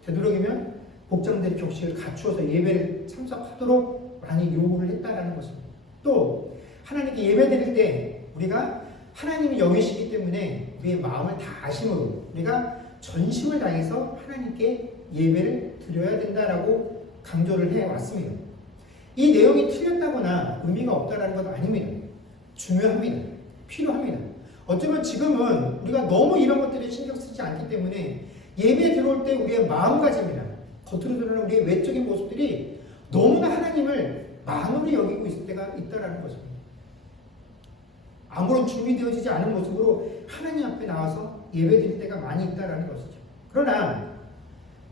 되도록이면 복장들의 격식을 갖추어서 예배를 참석하도록 많이 요구를 했다라는 것입니다. 또 하나님께 예배드릴 때 우리가 하나님이 영이시기 때문에 우리의 마음을 다하심으로 우리가 전심을 다해서 하나님께 예배를 드려야 된다라고 강조를 해왔습니다. 이 내용이 틀렸다거나 의미가 없다라는 건 아닙니다. 중요합니다. 필요합니다. 어쩌면 지금은 우리가 너무 이런 것들에 신경 쓰지 않기 때문에 예배에 들어올 때 우리의 마음가짐이나 겉으로 드러나는 우리의 외적인 모습들이 너무나 하나님을 만으로 여기고 있을 때가 있다라는 것입니다. 아무런 준비되어지지 않은 모습으로 하나님 앞에 나와서 예배드릴 때가 많이 있다라는 것이죠. 그러나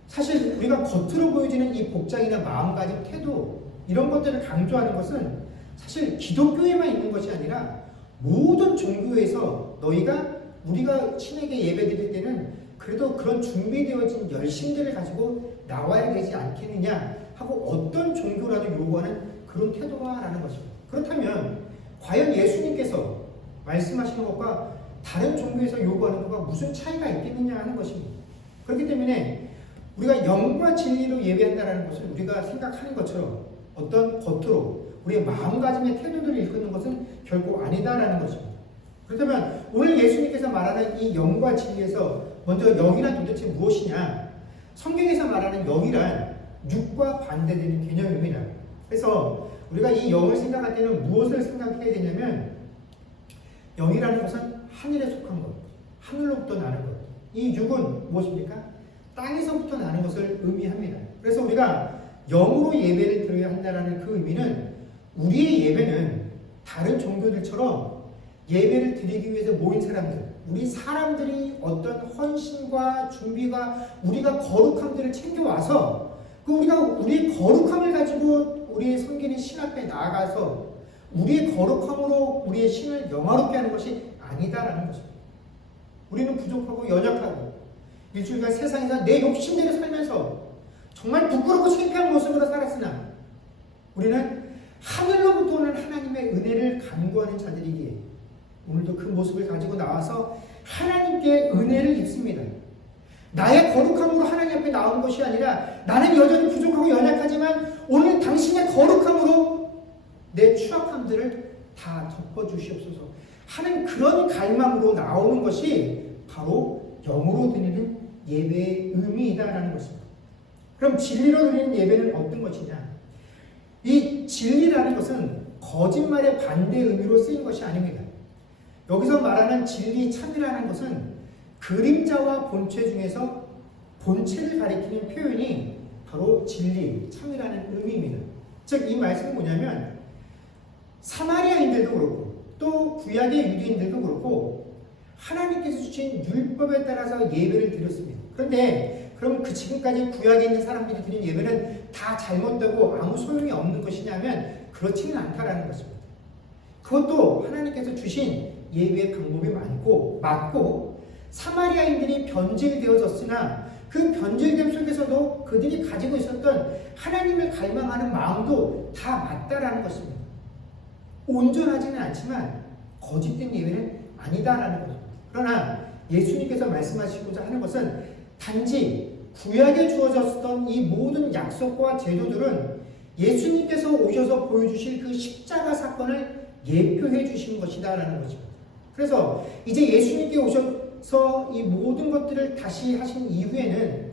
사실 우리가 겉으로 보여지는 이 복장이나 마음가짐, 태도 이런 것들을 강조하는 것은 사실 기독교에만 있는 것이 아니라 모든 종교에서 우리가 신에게 예배드릴 때는 그래도 그런 준비되어진 열심들을 가지고 나와야 되지 않겠느냐 하고 어떤 종교라도 요구하는 그런 태도라는 것입니다. 그렇다면 과연 예수님께서 말씀하시는 것과 다른 종교에서 요구하는 것과 무슨 차이가 있겠느냐 하는 것입니다. 그렇기 때문에 우리가 영과 진리로 예배한다는 것은 우리가 생각하는 것처럼 어떤 겉으로 우리의 마음가짐의 태도들을 일컫는 것은 결코 아니다라는 것입니다. 그렇다면 오늘 예수님께서 말하는 이 영과 진리에서 먼저 영이란 도대체 무엇이냐? 성경에서 말하는 영이란 육과 반대되는 개념입니다. 그래서 우리가 이 영을 생각할 때는 무엇을 생각해야 되냐면, 영이라는 것은 하늘에 속한 것, 하늘로부터 나는 것. 이 육은 무엇입니까? 땅에서부터 나는 것을 의미합니다. 그래서 우리가 영으로 예배를 드려야 한다는 그 의미는, 우리의 예배는 다른 종교들처럼 예배를 드리기 위해서 모인 사람들, 우리 사람들이 어떤 헌신과 준비가 우리가 거룩함들을 챙겨와서 우리가 우리의 거룩함을 가지고 우리의 섬기는 신 앞에 나아가서 우리의 거룩함으로 우리의 신을 영화롭게 하는 것이 아니다라는 것입니다. 우리는 부족하고 연약하고 일주일간 세상에서 내 욕심대로 살면서 정말 부끄럽고 창피한 모습으로 살았으나 우리는 하늘로부터 오는 하나님의 은혜를 간구하는 자들이기에 오늘도 그 모습을 가지고 나와서 하나님께 은혜를 입습니다. 나의 거룩함으로 하나님 앞에 나온 것이 아니라 나는 여전히 부족하고 연약하지만 오늘 당신의 거룩함으로 내 추악함들을 다 덮어주시옵소서 하는 그런 갈망으로 나오는 것이 바로 영으로 드리는 예배의 의미이다라는 것입니다. 그럼 진리로 드리는 예배는 어떤 것이냐? 이 진리라는 것은 거짓말의 반대 의미로 쓰인 것이 아닙니다. 여기서 말하는 진리, 참이라는 것은 그림자와 본체 중에서 본체를 가리키는 표현이 바로 진리, 참이라는 의미입니다. 즉 이 말씀은 뭐냐면 사마리아인들도 그렇고 또 구약의 유대인들도 그렇고 하나님께서 주신 율법에 따라서 예배를 드렸습니다. 그런데 그럼 그 지금까지 구약에 있는 사람들이 드린 예배는 다 잘못되고 아무 소용이 없는 것이냐면 그렇지는 않다라는 것입니다. 그것도 하나님께서 주신 예배의 방법이 맞고 사마리아인들이 변질되어졌으나 그 변질됨 속에서도 그들이 가지고 있었던 하나님을 갈망하는 마음도 다 맞다라는 것입니다. 온전하지는 않지만 거짓된 예배는 아니다라는 것입니다. 그러나 예수님께서 말씀하시고자 하는 것은 단지 구약에 주어졌던 이 모든 약속과 제도들은 예수님께서 오셔서 보여주실 그 십자가 사건을 예표해 주신 것이다라는 것입니다. 그래서 이제 예수님께 오셔서 이 모든 것들을 다시 하신 이후에는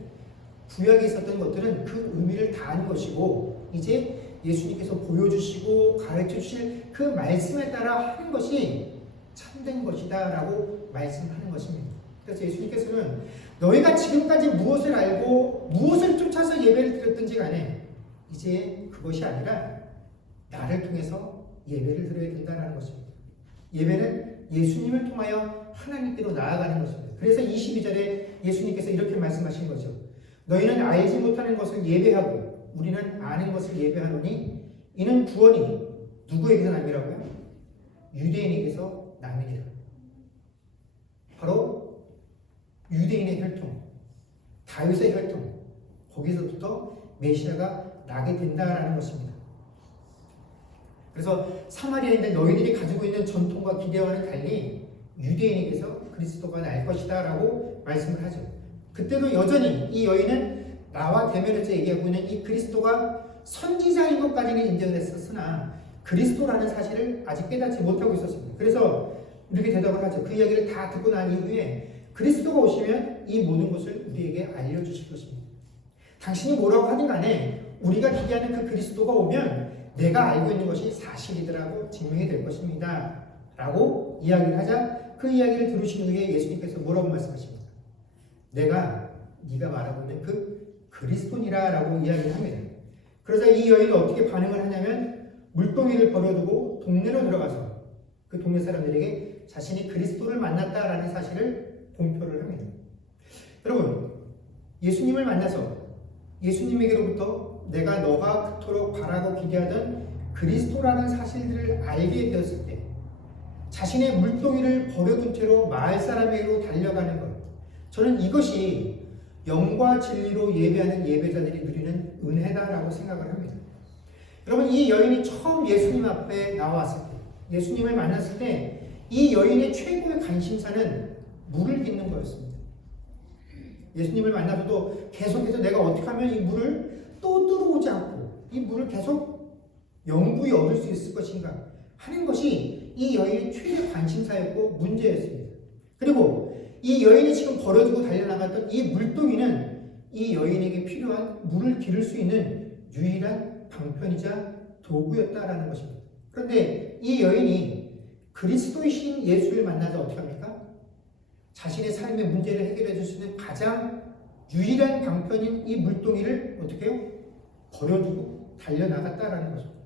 구약에 있었던 것들은 그 의미를 다한 것이고 이제 예수님께서 보여주시고 가르쳐주실 그 말씀에 따라 하는 것이 참된 것이다 라고 말씀하는 것입니다. 그래서 예수님께서는 너희가 지금까지 무엇을 알고 무엇을 쫓아서 예배를 드렸든지 간에 이제 그것이 아니라 나를 통해서 예배를 드려야 된다는 것입니다. 예배는 예수님을 통하여 하나님께로 나아가는 것입니다. 그래서 22절에 예수님께서 이렇게 말씀하신 거죠. 너희는 알지 못하는 것을 예배하고 우리는 아는 것을 예배하노니 이는 구원이 누구에게서 남이라고요? 유대인에게서 남이니라. 바로 유대인의 혈통, 다윗의 혈통, 거기서부터 메시아가 나게 된다라는 것입니다. 그래서 사마리아인들 너희들이 가지고 있는 전통과 기대와는 달리 유대인에게서 그리스도가 날 것이다 라고 말씀을 하죠. 그때도 여전히 이 여인은 나와 대면해서 얘기하고 있는 이 그리스도가 선지자인 것까지는 인정을 했었으나 그리스도라는 사실을 아직 깨닫지 못하고 있었습니다. 그래서 이렇게 대답을 하죠. 그 이야기를 다 듣고 난 이후에 그리스도가 오시면 이 모든 것을 우리에게 알려주실 것입니다. 당신이 뭐라고 하든 간에 우리가 기대하는 그 그리스도가 오면 내가 알고 있는 것이 사실이더라고 증명이 될 것입니다 라고 이야기를 하자 그 이야기를 들으신 후에 예수님께서 뭐라고 말씀하십니까? 내가 네가 말하고 있는 그 그리스도니라 라고 이야기를 합니다. 그러자 이 여인은 어떻게 반응을 하냐면 물동이를 버려두고 동네로 들어가서 그 동네 사람들에게 자신이 그리스도를 만났다라는 사실을 공표를 합니다. 여러분, 예수님을 만나서 예수님에게로부터 내가 너가 그토록 바라고 기대하던 그리스도라는 사실들을 알게 되었을 때 자신의 물동이를 버려둔 채로 마을 사람에게로 달려가는 것, 저는 이것이 영과 진리로 예배하는 예배자들이 누리는 은혜다라고 생각을 합니다. 여러분, 이 여인이 처음 예수님 앞에 나왔을 때, 예수님을 만났을 때 이 여인의 최고의 관심사는 물을 빚는 거였습니다. 예수님을 만나서도 계속해서 내가 어떻게 하면 이 물을 또 들어오지 않고 이 물을 계속 영구히 얻을 수 있을 것인가 하는 것이 이 여인의 최대 관심사였고 문제였습니다. 그리고 이 여인이 지금 버려두고 달려나갔던 이 물동이는 이 여인에게 필요한 물을 기를 수 있는 유일한 방편이자 도구였다라는 것입니다. 그런데 이 여인이 그리스도이신 예수를 만나서 어떻게 합니까? 자신의 삶의 문제를 해결해 줄 수 있는 가장 유일한 방편인 이 물동이를 어떻게 해요? 버려두고 달려나갔다라는 것입니다.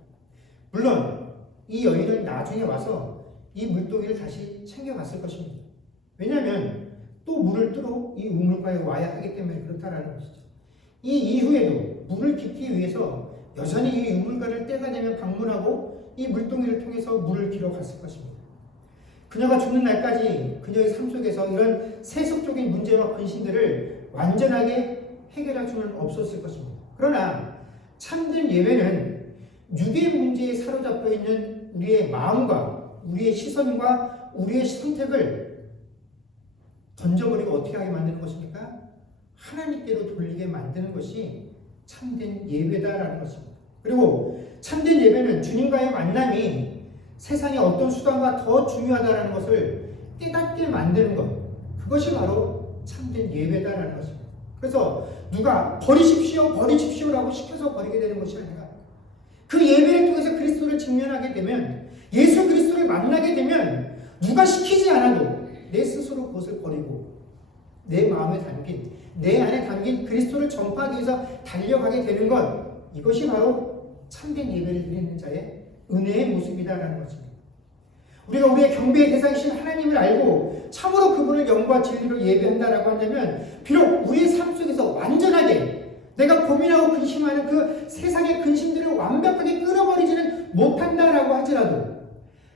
물론 이 여인은 나중에 와서 이 물동이를 다시 챙겨갔을 것입니다. 왜냐하면 또 물을 뜨러 이 우물가에 와야 하기 때문에 그렇다라는 것이죠. 이 이후에도 물을 깃기 위해서 여전히 이 우물가를 때가 되면 방문하고 이 물동이를 통해서 물을 길어 갔을 것입니다. 그녀가 죽는 날까지 그녀의 삶 속에서 이런 세속적인 문제와 근심들을 완전하게 해결할 수는 없었을 것입니다. 그러나 참된 예배는 육의 문제에 사로잡혀 있는 우리의 마음과 우리의 시선과 우리의 선택을 던져버리고 어떻게 하게 만드는 것입니까? 하나님께로 돌리게 만드는 것이 참된 예배다라는 것입니다. 그리고 참된 예배는 주님과의 만남이 세상의 어떤 수단과 더 중요하다는 것을 깨닫게 만드는 것, 그것이 바로 참된 예배다라는 것입니다. 그래서 누가 버리십시오라고 시켜서 버리게 되는 것이 아니라 그 예배를 통해서 그리스도를 직면하게 되면, 예수 그리스도를 만나게 되면 누가 시키지 않아도 내 스스로 그것을 버리고 내 마음에 담긴, 내 안에 담긴 그리스도를 전파하기 위해서 달려가게 되는 것, 이것이 바로 참된 예배를 드리는 자의 은혜의 모습이다라는 것입니다. 우리가 우리의 경배의 대상이신 하나님을 알고 참으로 그분을 영과 진리로 예배한다라고 한다면 비록 우리의 삶 속에서 완전하게 내가 고민하고 근심하는 그 세상의 근심들을 완벽하게 끊어버리지는 못한다라고 하더라도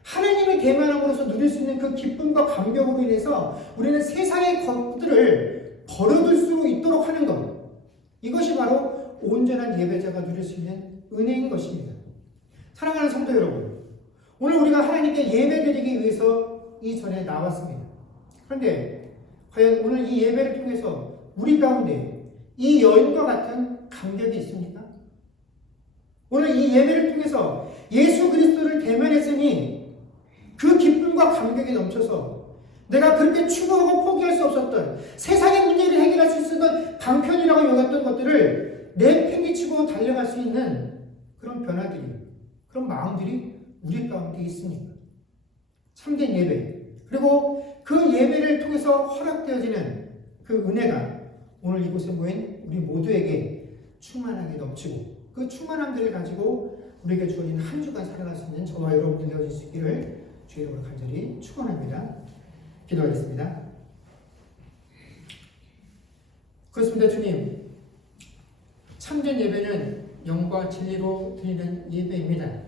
하나님의 대만함으로써 누릴 수 있는 그 기쁨과 감격으로 인해서 우리는 세상의 것들을 버려둘 수 있도록 하는 것, 이것이 바로 온전한 예배자가 누릴 수 있는 은혜인 것입니다. 사랑하는 성도 여러분, 오늘 우리가 하나님께 예배드리기 위해서 이 전에 나왔습니다. 그런데 과연 오늘 이 예배를 통해서 우리 가운데 이 여인과 같은 감격이 있습니까? 오늘 이 예배를 통해서 예수 그리스도를 대면했으니 그 기쁨과 감격이 넘쳐서 내가 그렇게 추구하고 포기할 수 없었던 세상의 문제를 해결할 수 있었던 방편이라고 여겼던 것들을 내팽개치고 달려갈 수 있는 그런 변화들이, 그런 마음들이 우리 가운데 있습니다. 참된 예배, 그리고 그 예배를 통해서 허락되어지는 그 은혜가 오늘 이곳에 모인 우리 모두에게 충만하게 넘치고 그 충만함들을 가지고 우리에게 주어진 한 주간 살아갈 수 있는 저와 여러분들 되어질 수 있기를 주의 이름으로 간절히 축원합니다. 기도하겠습니다. 그렇습니다. 주님, 참된 예배는 영과 진리로 드리는 예배입니다.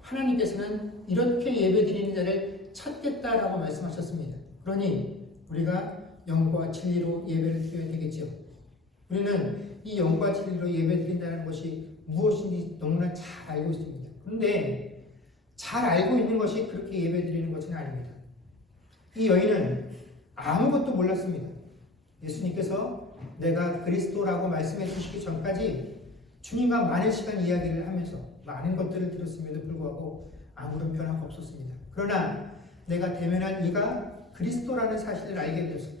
하나님께서는 이렇게 예배드리는 자를 찾겠다라고 말씀하셨습니다. 그러니 우리가 영과 진리로 예배를 드려야 되겠지요. 우리는 이 영과 진리로 예배드린다는 것이 무엇인지 너무나 잘 알고 있습니다. 그런데 잘 알고 있는 것이 그렇게 예배드리는 것은 아닙니다. 이 여인은 아무것도 몰랐습니다. 예수님께서 내가 그리스도라고 말씀해 주시기 전까지 주님과 많은 시간 이야기를 하면서 많은 것들을 들었음에도 불구하고 아무런 변화가 없었습니다. 그러나 내가 대면한 이가 그리스도라는 사실을 알게 되었을 때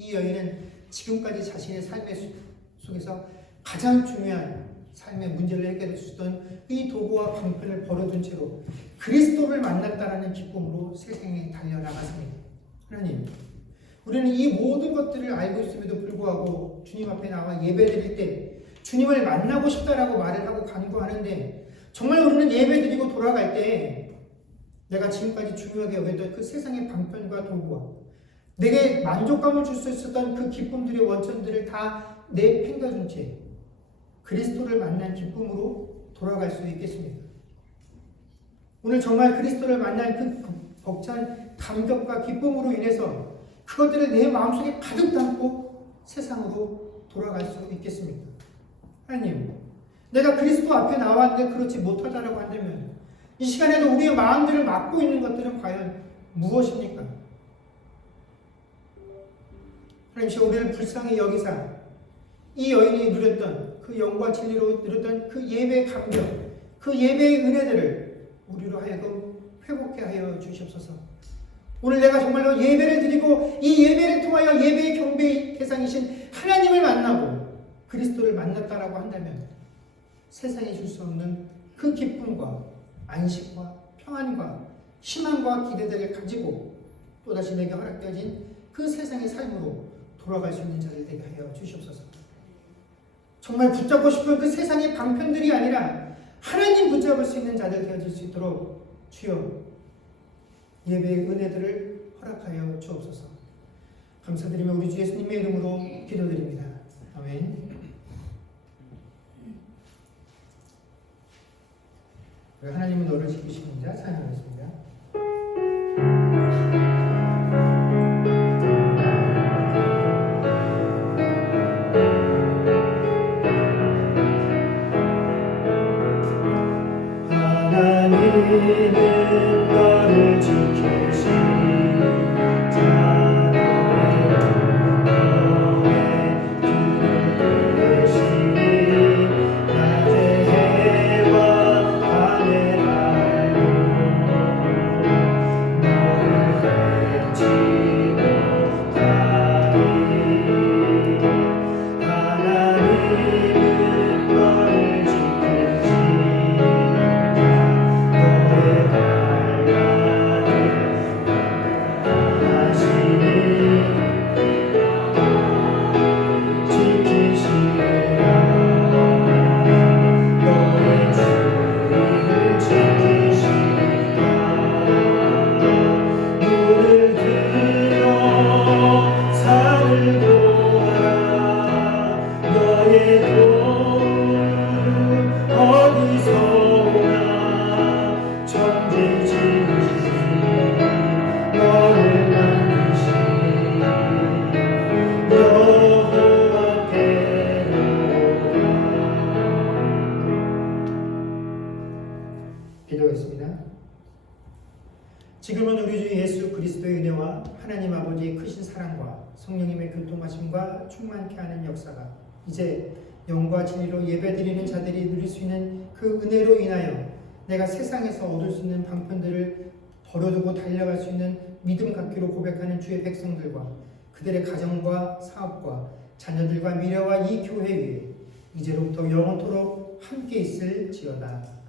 이 여인은 지금까지 자신의 삶의 속에서 가장 중요한 삶의 문제를 해결해 주던 이 도구와 방편을 버려둔 채로 그리스도를 만났다라는 기쁨으로 세상에 달려나갔습니다. 하나님, 우리는 이 모든 것들을 알고 있음에도 불구하고 주님 앞에 나와 예배드릴 때 주님을 만나고 싶다라고 말을 하고 간구하는데 정말 우리는 예배드리고 돌아갈 때 내가 지금까지 중요하게 여겼던 그 세상의 방편과 도구와 내게 만족감을 줄 수 있었던 그 기쁨들의 원천들을 다 내팽겨준 채 그리스도를 만난 기쁨으로 돌아갈 수 있겠습니다. 오늘 정말 그리스도를 만난 그 벅찬 감격과 기쁨으로 인해서 그것들을 내 마음속에 가득 담고 세상으로 돌아갈 수 있겠습니까? 하나님, 내가 그리스도 앞에 나왔는데 그렇지 못하다라고 한다면 이 시간에도 우리의 마음들을 막고 있는 것들은 과연 무엇입니까? 하나님, 우리를 불쌍히 여기사 이 여인이 누렸던 그 영과 진리로 누렸던 그 예배의 감격, 그 예배의 은혜들을 우리로 하여금 회복해 하여 주시옵소서. 오늘 내가 정말로 예배를 드리고 이 예배를 통하여 예배의 경배의 대상이신 하나님을 만나고 그리스도를 만났다라고 한다면 세상에 줄 수 없는 그 기쁨과 안식과 평안과 희망과 기대들을 가지고 또다시 내게 허락되어진 그 세상의 삶으로 돌아갈 수 있는 자를 되게 하여 주시옵소서. 정말 붙잡고 싶은 그 세상의 방편들이 아니라 하나님 붙잡을 수 있는 자들 되어질 수 있도록 주여 예배의 은혜들을 허락하여 주옵소서. 감사드리며 우리 주 예수님의 이름으로 기도드립니다. 아멘. 하나님은 너를 지키시는 자 찬양하겠습니다. 하나님은 너를 지키시는 자 너의 길을 들으시니 낮의 해와 밤의 달도 아버지의 크신 사랑과 성령님의 교통하심과 충만케 하는 역사가 이제 영과 진리로 예배드리는 자들이 누릴 수 있는 그 은혜로 인하여 내가 세상에서 얻을 수 있는 방편들을 버려두고 달려갈 수 있는 믿음 갖기로 고백하는 주의 백성들과 그들의 가정과 사업과 자녀들과 미래와 이 교회 위에 이제로부터 영원토록 함께 있을지어다.